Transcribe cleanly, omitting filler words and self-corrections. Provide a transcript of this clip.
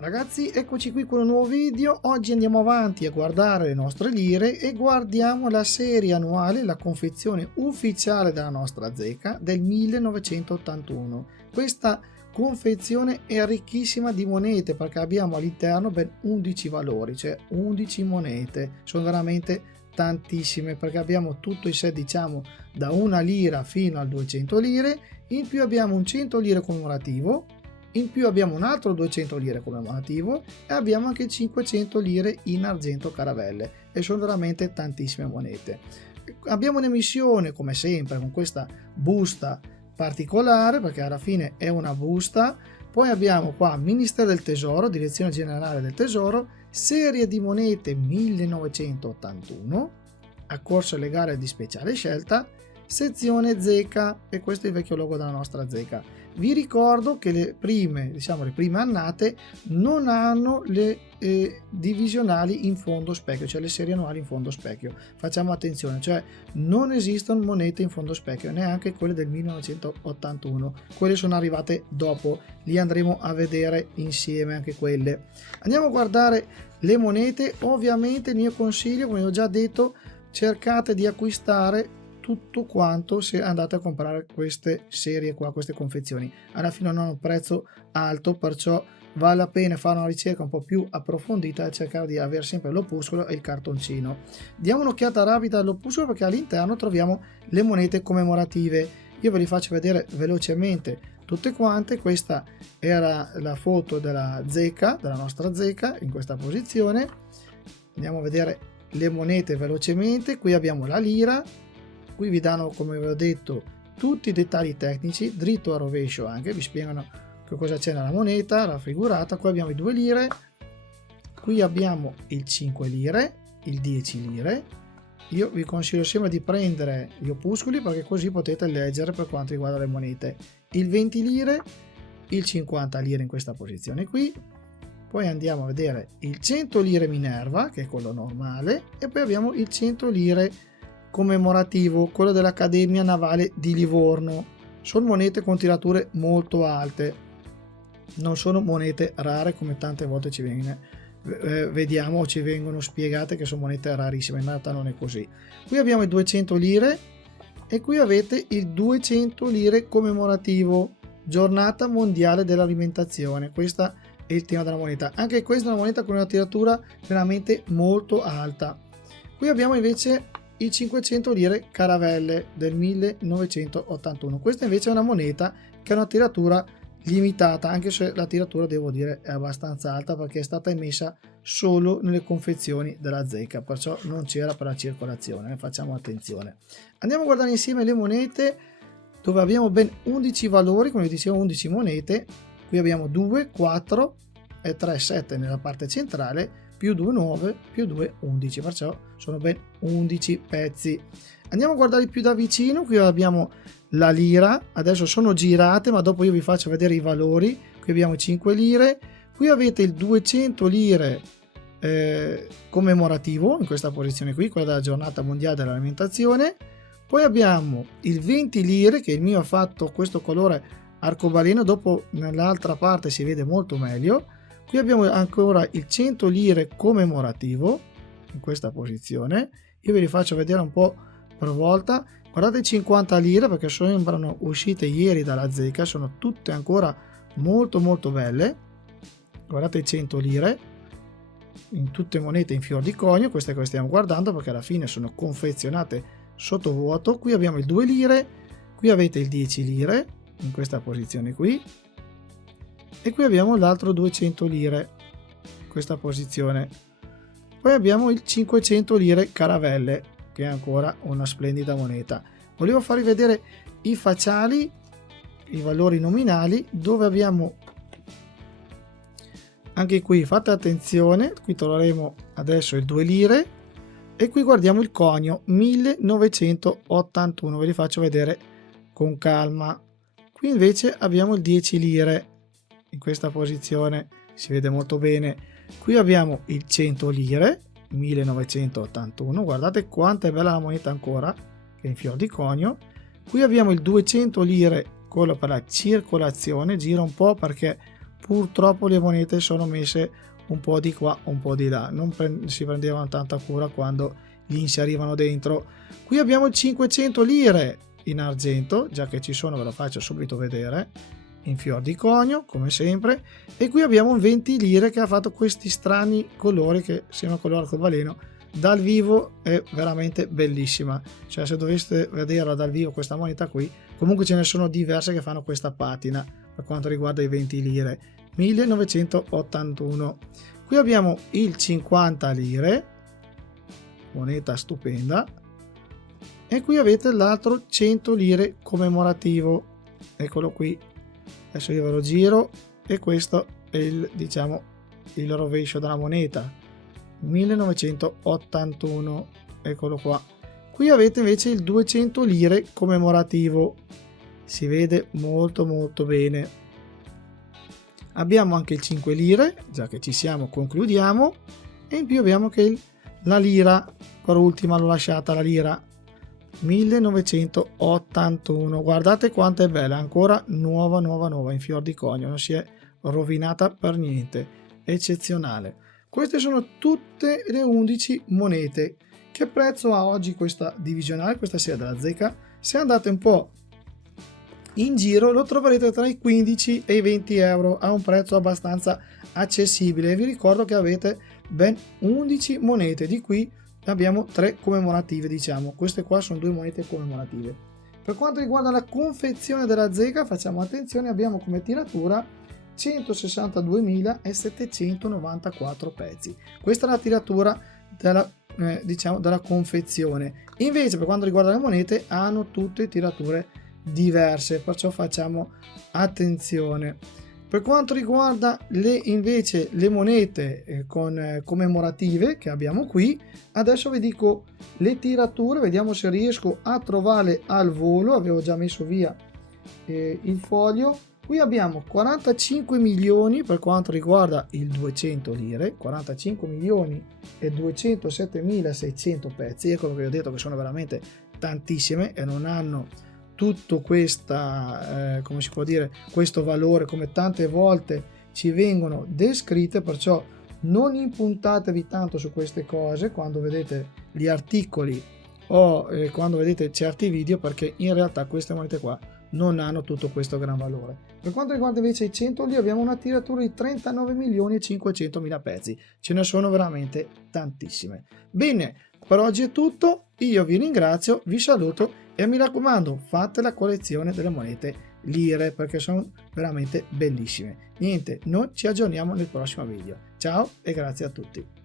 Ragazzi, eccoci qui con un nuovo video. Oggi andiamo avanti a guardare le nostre lire e guardiamo la serie annuale, la confezione ufficiale della nostra zecca del 1981. Questa confezione è ricchissima di monete perché abbiamo all'interno ben 11 valori, cioè 11 monete. Sono veramente tantissime perché abbiamo tutto il set, diciamo, da 1 lira fino al 200 lire. In più abbiamo un 100 lire commemorativo. In più abbiamo un altro 200 lire commemorativo e abbiamo anche 500 lire in argento caravelle, e sono veramente tantissime monete. Abbiamo un'emissione come sempre con questa busta particolare perché alla fine è una busta. Poi abbiamo qua Ministero del Tesoro, Direzione Generale del Tesoro, serie di monete 1981, accorso legale di speciale scelta, sezione zecca, e questo è il vecchio logo della nostra zecca. Vi ricordo che le prime annate non hanno le divisionali in fondo specchio, cioè le serie annuali in fondo specchio. Facciamo attenzione, cioè non esistono monete in fondo specchio, neanche quelle del 1981. Quelle sono arrivate dopo, li andremo a vedere insieme anche quelle. Andiamo a guardare le monete. Ovviamente il mio consiglio, come ho già detto, cercate di acquistare tutto quanto se andate a comprare queste serie qua, queste confezioni. Alla fine non hanno un prezzo alto, perciò vale la pena fare una ricerca un po' più approfondita e cercare di avere sempre l'opuscolo e il cartoncino. Diamo un'occhiata rapida all'opuscolo perché all'interno troviamo le monete commemorative. Io ve li faccio vedere velocemente tutte quante. Questa era la foto della zecca, della nostra zecca, in questa posizione. Andiamo a vedere le monete velocemente. Qui abbiamo la lira. Qui vi danno, come vi ho detto, tutti i dettagli tecnici, dritto a rovescio anche, vi spiegano che cosa c'è nella moneta raffigurata. Qui abbiamo i 2 lire, qui abbiamo il 5 lire, il 10 lire. Io vi consiglio sempre di prendere gli opuscoli perché così potete leggere per quanto riguarda le monete. Il 20 lire, il 50 lire in questa posizione qui. Poi andiamo a vedere il 100 lire Minerva, che è quello normale, e poi abbiamo il 100 lire commemorativo, quello dell'Accademia Navale di Livorno. Sono monete con tirature molto alte, non sono monete rare come tante volte ci vediamo o ci vengono spiegate che sono monete rarissime. In realtà non è così. Qui abbiamo i 200 lire e qui avete il 200 lire commemorativo, giornata mondiale dell'alimentazione. Questo è il tema della moneta. Anche questa è una moneta con una tiratura veramente molto alta. Qui abbiamo invece i 500 lire caravelle del 1981. Questa invece è una moneta che ha una tiratura limitata, anche se la tiratura, devo dire, è abbastanza alta perché è stata emessa solo nelle confezioni della zecca, perciò non c'era per la circolazione. Facciamo attenzione. Andiamo a guardare insieme le monete, dove abbiamo ben 11 valori, come vi dicevo, 11 monete. Qui abbiamo 2, 4 e 3, 7 nella parte centrale, più 2 9, più 2 11, perciò sono ben 11 pezzi. Andiamo a guardare più da vicino. Qui abbiamo la lira, adesso sono girate ma dopo io vi faccio vedere i valori. Qui abbiamo 5 lire, qui avete il 200 lire commemorativo in questa posizione qui, quella della giornata mondiale dell'alimentazione. Poi abbiamo il 20 lire, che il mio ha fatto questo colore arcobaleno, dopo nell'altra parte si vede molto meglio. Qui abbiamo ancora il 100 lire commemorativo in questa posizione. Io ve li faccio vedere un po' per volta. Guardate 50 lire perché sembrano uscite ieri dalla zecca, sono tutte ancora molto molto belle. Guardate 100 lire in tutte monete in fior di conio, queste che stiamo guardando perché alla fine sono confezionate sotto vuoto. Qui abbiamo il 2 lire, qui avete il 10 lire in questa posizione qui. E qui abbiamo l'altro 200 lire in questa posizione. Poi abbiamo il 500 lire caravelle, che è ancora una splendida moneta. Volevo farvi vedere i facciali, i valori nominali, dove abbiamo anche qui, fate attenzione, qui troveremo adesso il 2 lire e qui guardiamo il conio 1981, ve li faccio vedere con calma. Qui invece abbiamo il 10 lire in questa posizione, si vede molto bene. Qui abbiamo il 100 lire 1981, guardate quanto è bella la moneta ancora, che è in fior di conio. Qui abbiamo il 200 lire, quello per la circolazione, gira un po' perché purtroppo le monete sono messe un po' di qua, un po' di là, non si prendevano tanta cura quando gli inserivano dentro. Qui abbiamo 500 lire in argento, già che ci sono ve lo faccio subito vedere, in fior di conio come sempre, e qui abbiamo un 20 lire che ha fatto questi strani colori che sembrano color arcobaleno. Dal vivo è veramente bellissima, cioè se doveste vederla dal vivo questa moneta qui, comunque ce ne sono diverse che fanno questa patina per quanto riguarda i 20 lire. 1981. Qui abbiamo il 50 lire, moneta stupenda, e qui avete l'altro 100 lire commemorativo, eccolo qui, adesso io ve lo giro e questo è il, diciamo, il rovescio della moneta, 1981, eccolo qua. Qui avete invece il 200 lire commemorativo, si vede molto molto bene. Abbiamo anche il 5 lire, già che ci siamo concludiamo, e in più abbiamo che la lira, per ultima l'ho lasciata la lira, 1981, guardate quanto è bella, ancora nuova nuova nuova, in fior di conio, non si è rovinata per niente, eccezionale. Queste sono tutte le 11 monete. Che prezzo ha oggi questa divisionale, questa serie della Zecca? Se andate un po' in giro lo troverete tra i 15 e i 20 euro, a un prezzo abbastanza accessibile. Vi ricordo che avete ben 11 monete, di cui abbiamo 3 commemorative, diciamo. Queste qua sono 2 monete commemorative. Per quanto riguarda la confezione della Zecca, facciamo attenzione, abbiamo come tiratura 162.794 pezzi. Questa è la tiratura della, diciamo, della confezione. Invece per quanto riguarda le monete hanno tutte tirature diverse, perciò facciamo attenzione. Per quanto riguarda invece le monete commemorative che abbiamo qui, adesso vi dico le tirature, vediamo se riesco a trovarle al volo. Avevo già messo via il foglio. Qui abbiamo 45 milioni per quanto riguarda il 200 lire, 45 milioni e 207.600 pezzi. Ecco che vi ho detto che sono veramente tantissime e non hanno tutto questa, come si può dire, questo valore come tante volte ci vengono descritte, perciò non impuntatevi tanto su queste cose quando vedete gli articoli o quando vedete certi video, perché in realtà queste monete qua non hanno tutto questo gran valore. Per quanto riguarda invece i 100 lì abbiamo una tiratura di 39 milioni e 500 mila pezzi, ce ne sono veramente tantissime. Bene, per oggi è tutto, io vi ringrazio, vi saluto e mi raccomando, fate la collezione delle monete lire perché sono veramente bellissime. Niente, noi ci aggiorniamo nel prossimo video. Ciao e grazie a tutti.